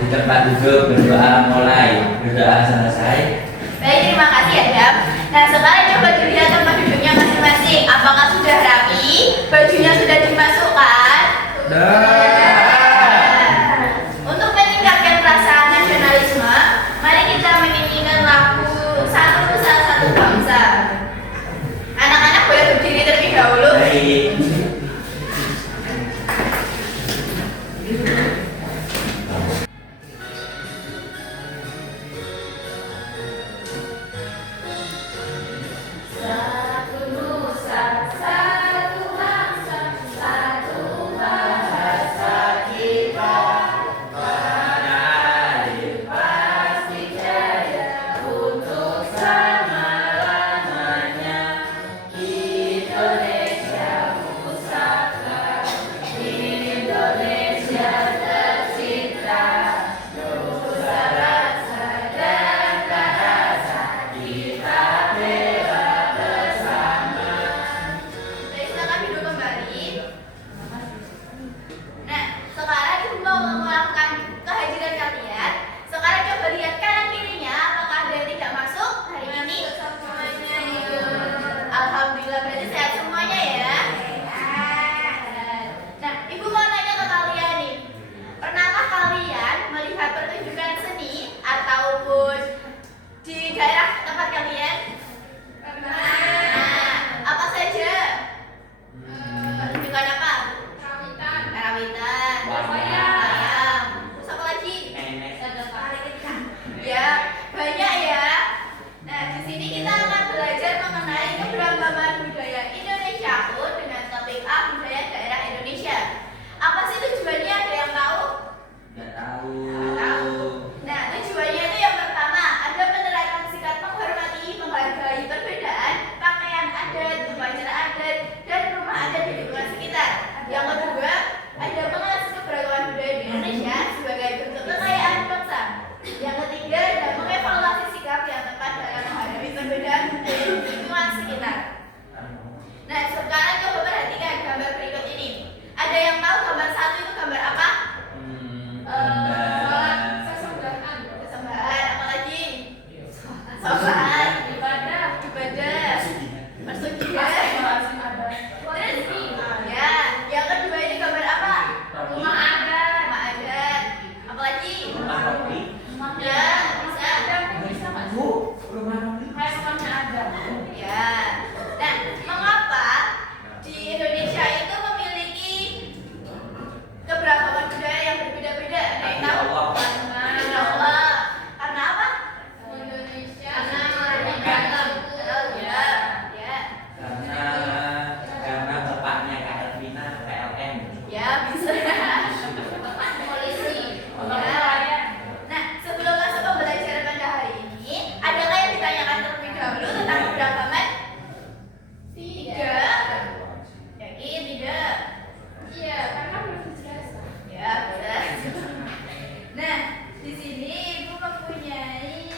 Di tempat duduk berdoa mulai. Berdoa selesai. Baik, terima kasih ya, Dam. Nah, sekarang coba dilihat tempat duduknya masing-masing. Apakah sudah rapi? Bajunya sudah dimasukkan? Untuk meningkatkan perasaan nasionalisme, mari kita menyanyikan lagu Satu Nusa Satu Bangsa. Anak-anak boleh berdiri terlebih dahulu. Baik. Satu nusa, satu bangsa, satu bahasa kita. Meraih pasti jaya untuk selama-lamanya. Indonesia pusaka, Indonesia tercinta. Nusa rasa dan bahasa kita bela bersama. Baik, silakan duduk kembali. Nah, sekarang ibu mau melakukan kehadiran kalian. Sekarang coba lihat kanan kirinya, apakah ada yang tidak masuk hari ini? Semuanya. Alhamdulillah, berarti sehat semuanya ya. Nah, ibu mau nanya ke kalian nih. Pernahkah kalian melihat pertunjukan seni ataupun di daerah tempat kalian? Nah, apa saja? Pertunjukan apa? Karawitan, wayang, terus apa lagi? Ya, banyak ya. Nah, di sini kita akan belajar mengenai keberagaman budaya Indonesia pun dengan topik A, budaya daerah Indonesia. Apa sih tujuannya? Ada yang tahu? Nggak tahu. Tahu. Nah, tujuannya itu yang pertama, ada menerapkan sikap menghormati, menghargai perbedaan, pakaian adat, upacara adat, dan rumah adat di lingkungan sekitar. Yang kedua, ada mengenal keberagaman budaya di Indonesia sebagai bentuk kekayaan bangsa. Yang ketiga, ada mengevaluasi sikap yang tepat dalam menghadapi perbedaan budaya di lingkungan sekitar. Nah, sekarang coba perhatikan gambar berikut ini. Ada yang tahu gambar satu itu gambar apa? Persembahan, apa lagi? Sholat, ibadah, persugihan. Terus, ya, yang kedua ini gambar apa? Rumah adat. Apa lagi? Rumah roti. Ya, bisa. Rumah roti. Ya. Nah, mengapa di Indonesia itu memiliki keberagaman budaya yang berbeda-beda? Ada yang tahu? Masya Allah. Karena apa? Indonesia. Karena ya. Karena bapaknya Kak Elvina PLN. Ya, bisa. Polisi. Ya. Nah, sebelum masuk pembelajaran pada hari ini, adakah yang ditanyakan terlebih dahulu tentang keberagaman? Tidak. Yakin tidak? Iya, karena belum dijelaskan. Ya, benar. Nah, di sini ibu mempunyai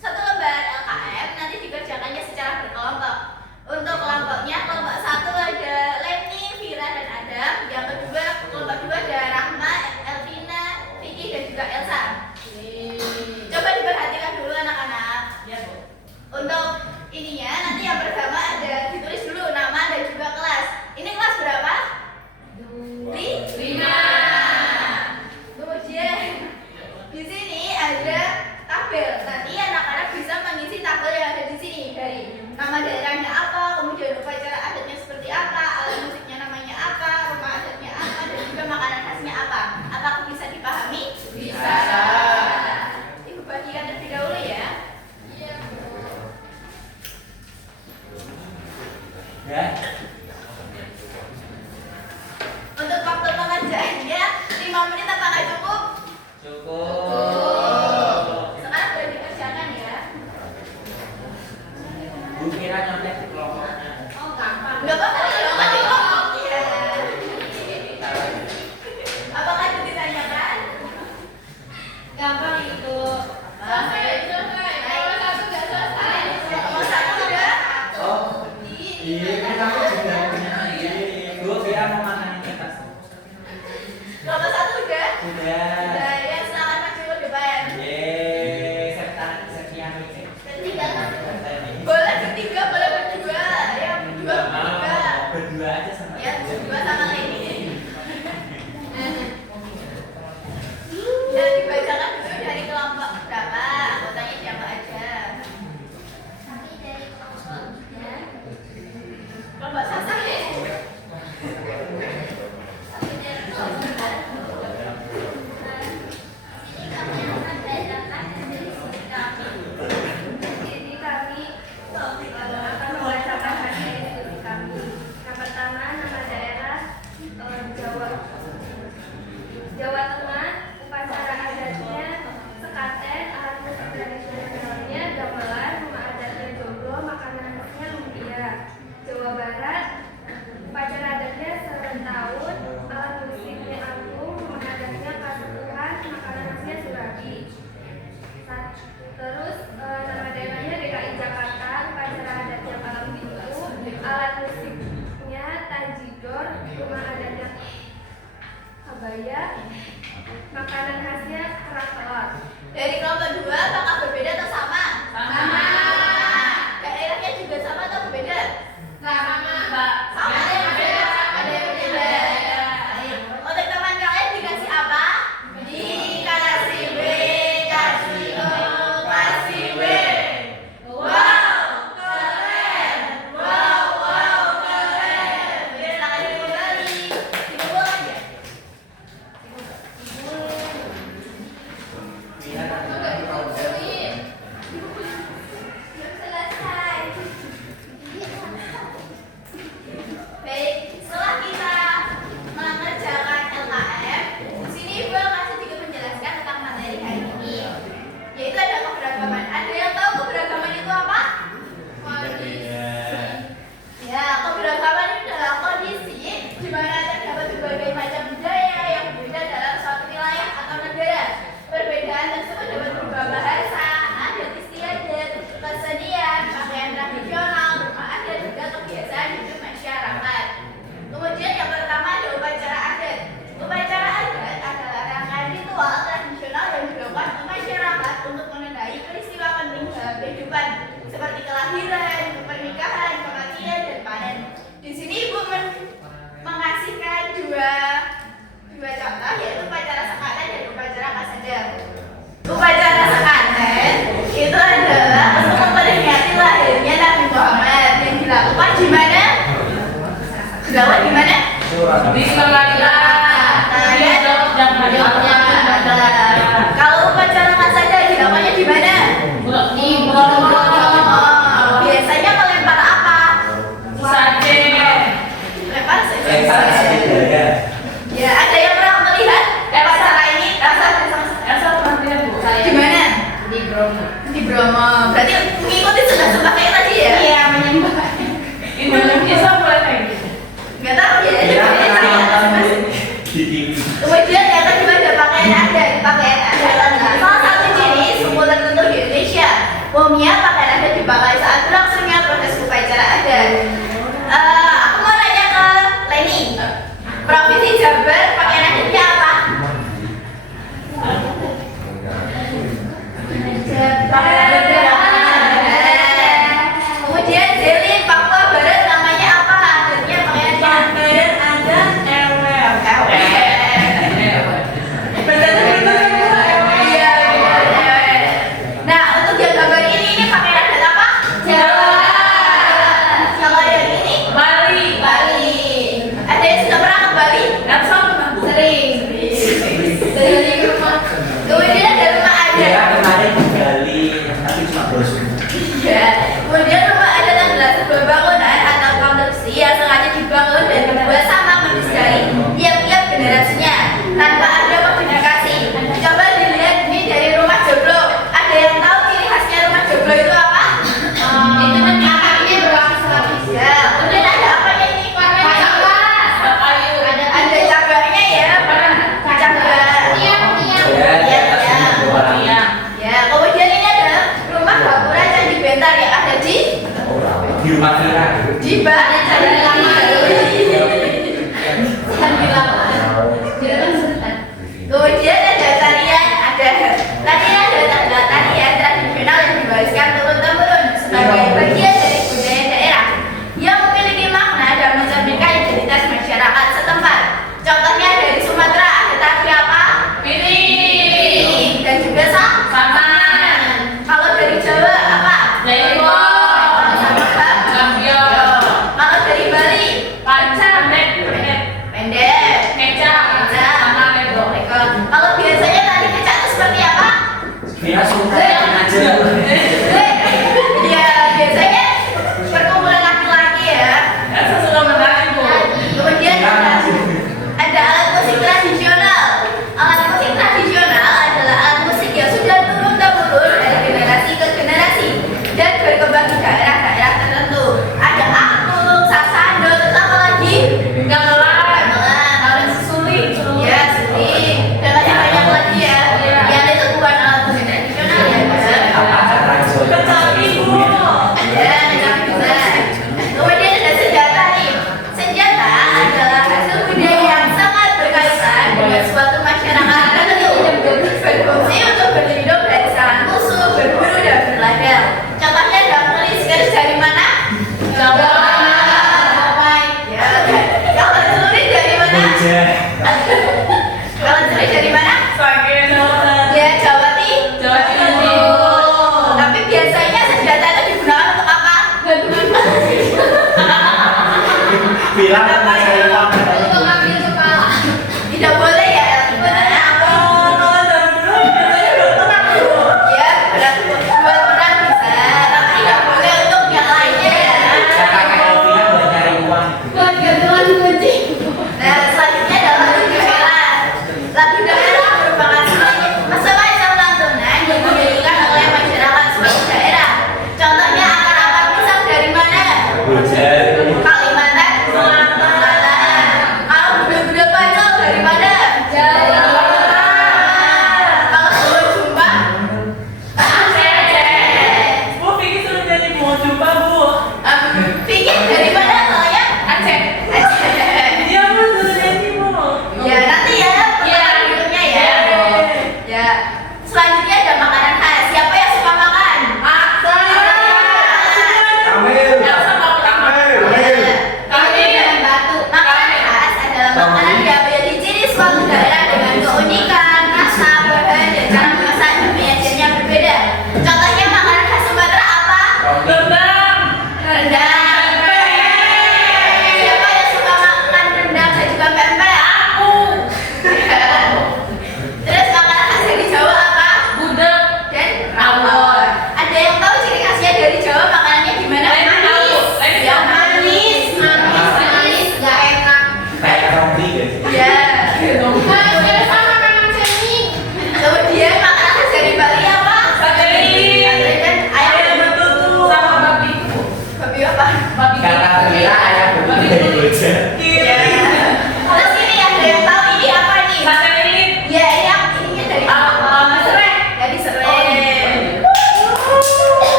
satu lembar LKM, nanti dikerjakannya secara berkelompok. Untuk kelompoknya, kelompok satu ada Leni, Vira, dan Adam. Yang kedua, kelompok dua ada Rahma, Elvina, Vicky, dan juga Elsa. Coba diperhatikan dulu anak-anak. Untuk ininya, nanti yang pertama ada ditulis dulu nama dan juga kelas. Ini kelas berapa? 5. Kemudian di sini ada tabel. Nanti anak-anak bisa mengisi tabel yang ada di sini dari nama daerahnya apa, kemudian upacara adatnya seperti apa, alat musiknya namanya apa, rumah adatnya apa, dan juga makanan khasnya apa. Apakah bisa dipahami? Bisa. Ibu bagikan terlebih dahulu ya. Makanan khasnya kerak telur. Dari kelompok 2 apakah berbeda atau sama? Sama. Daerahnya juga sama atau berbeda? Sama. Sama, ada yang berbeda. Ada yang berbeda. Untuk teman kalian dikasih apa? Dikasih B, kasih O, kasih W. Wow, keren. Wow, keren. Silakan kembali. Dikumpul aja. Belum selesai. Baik, setelah kita mengerjakan LKM, di sini Ibu akan sedikit menjelaskan tentang materi hari ini, yaitu ada keberagaman. Ada yang tahu keberagaman itu apa? Ya, keberagaman itu adalah kondisi di mana terdapat berbagai macam budaya yang berbeda dalam suatu wilayah atau negara. Perbedaan tersebut dapat berupa bahasa, adat istiadat, kesenian, pakaian tradisional, rumah adat, juga kebiasaan hidup masyarakat. Kemudian yang pertama ada upacara adat. Upacara adat adalah rangkaian ritual tradisional yang dilakukan oleh masyarakat untuk menandai peristiwa penting dalam kehidupan seperti kelahiran, pernikahan, kematian, dan panen. Di sini Ibu mengasihkan dua contoh, yaitu upacara sekaten dan upacara kasada. Upacara sekaten itu adalah untuk memperingati lahirnya Nabi Muhammad yang dilakukan di mana? Dilakukan di mana? Di Selangor. Kalau upacara kasada dilakukannya di mana? Di Bromo. Biasanya melempar apa? Saja. Lempar Lempar saja. Ya, ada yang pernah melihat upacara ini? Elsa pernah lihat Bu? Di mana? Di Bromo. Di Bromo. Berarti mengikuti sunnah-sunnah kayak tadi ya? Iya, menyembah. Indonesia boleh kayak gitu. Nggak tahu ya. Ya, Jadi, pernah nonton masing-masing. di TV. Kemudian yang kedua ada pakaian adat. Pakaian adat adalah salah satu jenis suku tertentu di Indonesia. Umumnya pakaian adat dipakai saat berlangsungnya proses upacara adat. Aku mau nanya ke Leni. Provinsi Jabar pakaian adatnya apa? Pakaian adatnya apa? Kemudian Zelin, Papua Barat namanya apa? Adatnya pakaiannya? Iya, nah, untuk yang gambar ini pakaian adat apa? Jawa. Kalau yang ini Bali. Bali. Ada yang sudah pernah ke Bali? Elsa pernah Bu? Sering. Dari rumah. Kemudian ada rumah Ya, adat. kemarin di Bali, tapi cuma brosur. Iya. Kemudian rumah adat adalah sebuah bangunan atau konstruksi yang sengaja dibangun dan dibuat sama persis dari tiap-tiap generasinya tanpa ada modifikasi. Coba dilihat ini dari rumah joglo. Ada yang tahu ciri khasnya rumah joglo itu apa? Itu kan atapnya berlapis-lapis. Ya. Kemudian ada apanya ini? Warnanya apa? Kayu. Ada cabangnya ya. Cabang. Ya, di atasnya ada orang. Iya. Ya. Kemudian ini ada rumah gapura Candi Bentar yang ada di Di rumah Kira. di Candi Lama. Kemudian ada tarian tradisional yang diwariskan turun-temurun sebagai bagian dari budaya daerah yang memiliki makna dan mencerminkan identitas masyarakat setempat. Contohnya dari Sumatera ada tari apa? Piring dan juga saman. Kalau dari Jawa apa? Jaipong. Sama Bang. Lampion. Kalau dari Bali Panca. Pendek. pendek. Kecap. Sama lego. Kalau biasanya tadi kecak itu seperti apa? Mira suka aja. Ya biasanya perkumpulan laki-laki ya. Elsa suka menari Bu. Kemudian ada alat musik tradisional. Alat musik tradisional adalah alat musik yang sudah turun temurun dari generasi ke generasi dan berkembang di daerah-daerah tertentu. Ada angklung, sasando, terus apa lagi? Gamelan. Gamelan, Suling. ya suling, dan banyak lagi ya. Yang itu bukan alat musik tradisional ya. Apa?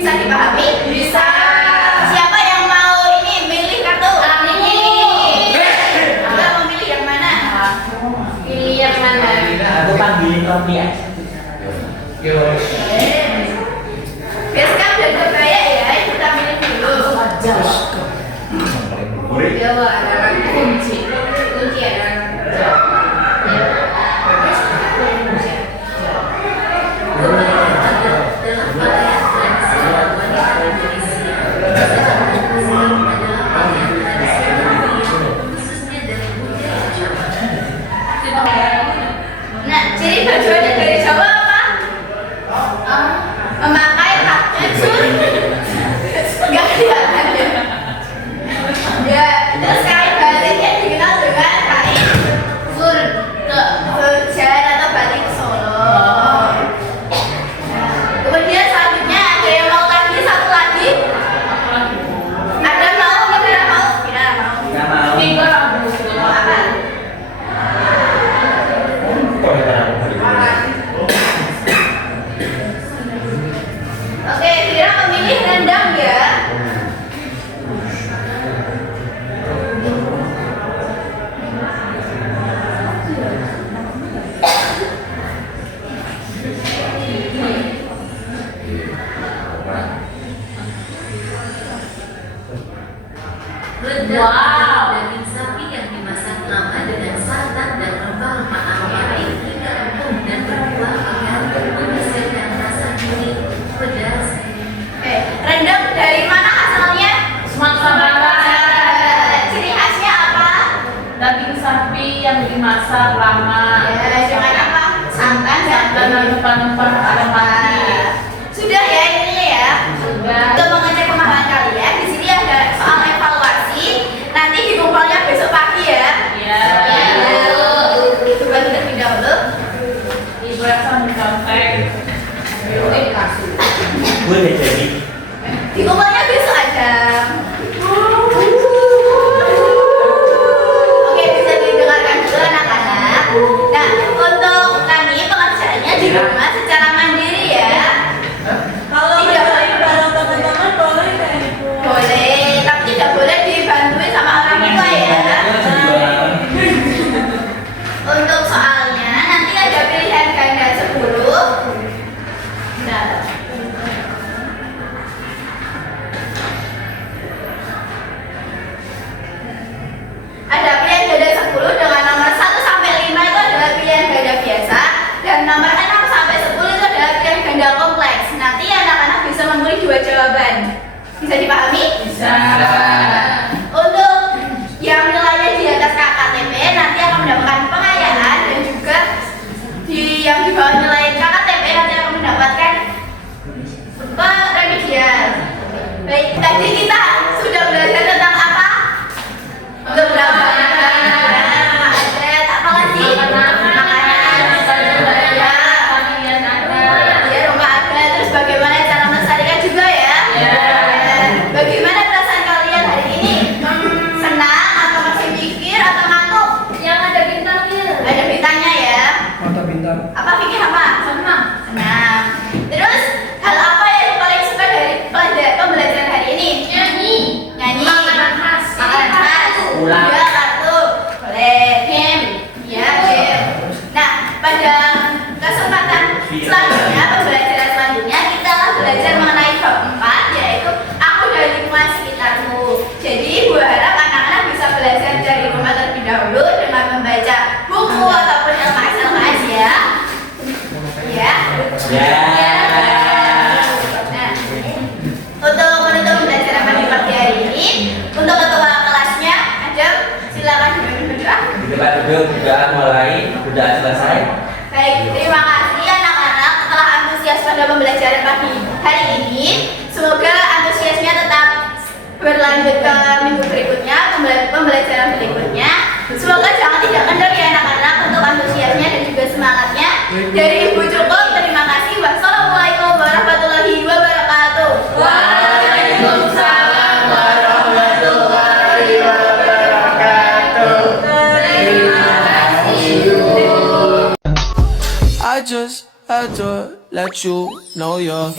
Bisa dipahami? Bisa. Siapa yang mau ini milih kartu? Ini. Kita mau milih yang mana? Pilih yang mana? Aku panggilin Romi ya. Yo. Beskap dan kebaya ya, kita milih dulu. Jawa adalah kunci. Kunci adalah Nah, ciri baju adat dari Jawa apa? Memakai kasur. Enggak kelihatan ya. Ya, terus kain batiknya dikenal dengan kain Surjan atau batik Solo. Nah, kemudian selanjutnya ada yang mau lagi, satu lagi. Ada mau apa tidak mau? Tidak mau. Nggak mau. tiga rambut. Mau apa? Oke, Vira memilih rendang ya. Wow. Daging sapi yang dimasak lama dengan santan dan rempah-rempah aromatik hingga empuk dan berkuah pekat menghasilkan rasa gurih, pedas. Rendang dari mana asalnya? Sumatera Barat. Ciri khasnya apa? Daging sapi yang dimasak lama. Ya, dengan apa? Santan Dan rempah-rempah aromatik. Sudah ya ini ya. Sudah. Untuk mengecek pemahaman kalian, di sini ada soal evaluasi. Nanti dikumpulnya besok pagi ya. Ya. Coba kita terlebih dahulu. Ibu rasa mencontek. Gue udah jadi. Dikumpulnya besok aja. Oke, bisa didengarkan dulu anak-anak. Nah, untuk kami pengerjaannya di rumah secara mandiri ya. Kalau Tidak bareng teman-teman boleh kayak gitu. boleh, tapi tidak boleh dibantuin sama orang tua ya. Untuk soalnya nanti ada pilihan ganda 10. Nah, ada pilihan ganda 10 dengan nomor 1 sampai 5 itu adalah pilihan ganda biasa dan nomor 6 sampai 10 itu adalah pilihan ganda kompleks. Nanti anak-anak bisa memilih dua jawaban. Bisa dipahami? Bisa. Untuk yang nilainya di atas KKTP nanti akan mendapatkan pengayaan dan juga yang di bawah nilai KKTP nanti akan mendapatkan remedial. Baik, tadi kita sudah belajar tentang apa? Beberapa adat, apa lagi? Makanan, budaya, ya rumah adat, terus bagaimana cara melestarikan juga ya? Ya. Bagaimana perasaan kalian hari ini? Senang atau masih mikir atau ngantuk? Yang ada bintangnya. Ada bintangnya ya. Mata bintang. Apa pikir apa? Senang. Senang. Terus hal apa yang paling suka dari pembelajaran hari ini? Nyanyi. Nyanyi. Makanan khas. Makanan khas. Ulang. Ya, kartu. Boleh. Game. Ya, game. Nah, pada kesempatan selanjutnya, pembelajaran selanjutnya kita belajar mengenai bab 4 yaitu aku dan lingkungan sekitarmu. Jadi, Bu harap anak-anak bisa belajar dari rumah terlebih dahulu dengan membaca buku ataupun LKS ya. Ya. Ya. Nah, untuk menutup pembelajaran pagi hari ini, untuk ketua kelasnya, Adam, silakan dipimpin berdoa. Di tempat duduk, doa mulai, doa selesai. Baik, terima kasih anak-anak telah antusias pada pembelajaran pagi hari ini. Semoga antusiasnya tetap berlanjut ke minggu berikutnya, pembelajaran berikutnya. Semoga jangan tidak kendor ya anak-anak untuk antusiasnya dan juga semangatnya. Dari Ibu cukup, terima kasih. Wassalamualaikum warahmatullahi wabarakatuh. Waalaikumsalam warahmatullahi wabarakatuh. Terima kasih. I just had to let you know you're